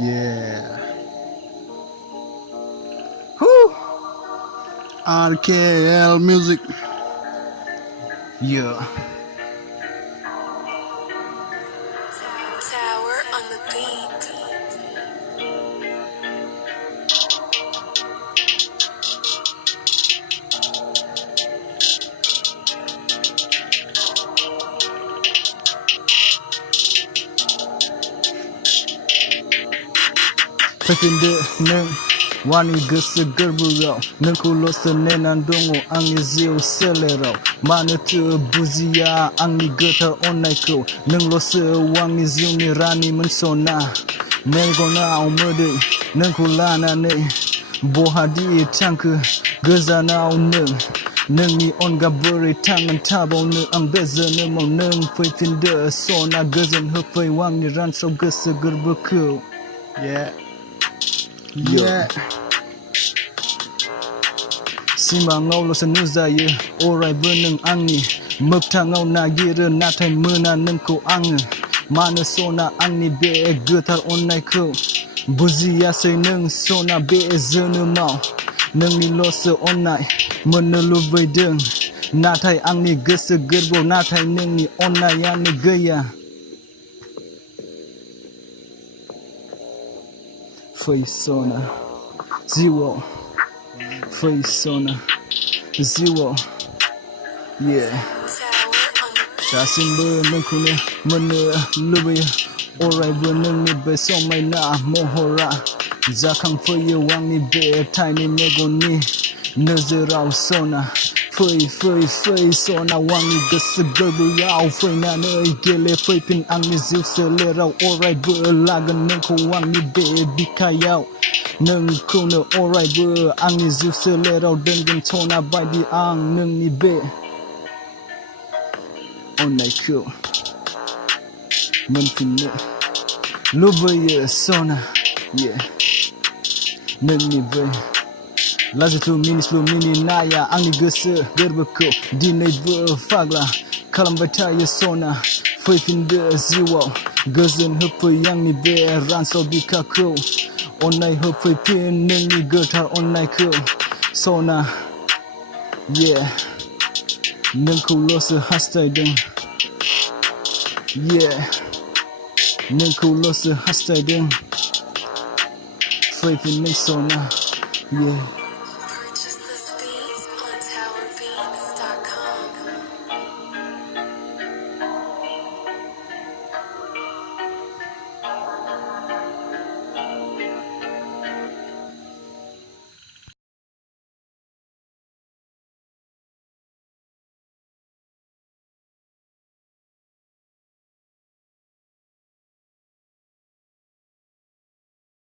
Yeah. Whew. RKL music. Yeah. Tower on the beat. Presinde neng wani goso gerburaw nengku lose nenandongo angni ziu seleraw mano tu buziya angni gotar onnaikau neng lose wangni ziuni rani mensona melgona umode nengku lanane bohadi tangke gozanaw nengni onga beri tangan tabawno ang bezano mau neng faifinda sona gozan hafai wangni ransaw goso gerbukau. Yeah. Yeah. Simangaw lo sanuzayo orai beneng angni moktangau nagiro natai mena nengko ange mana sona angni be gotar onnaikau buziyasai neng sona be zonomau nengni lose onnai mono lubaidong natai angni goso gerbo natai nengni onnayano gaya. Faisona zero Faisona zero. Yeah. Tasimbe nengkune mene lubi orai beneng ni besomai na mohora zakang faye wangni be tiny negoni nezerau sona fei sona wangi gesegerbu yau fei na nei gele fei pin angni ziu selerau orai be lagan nengko wangi be bikayau nengko ne orai be angni ziu selerau dengan tona baidi ang nengni be onnaikau menfine lubaye sona. Yeah. Nengni be Lazitu mini naya angni goso gerbukau dinai be fagla kalambaitaya sona faifinda ziwau gozan hafai angni be ransaw bikakau onnai hafai pin nengni gotar onnaikau sona. Yeah. Nengku lose hastaidong. Yeah. Nengku lose hastaidong faifin neng sona. Yeah.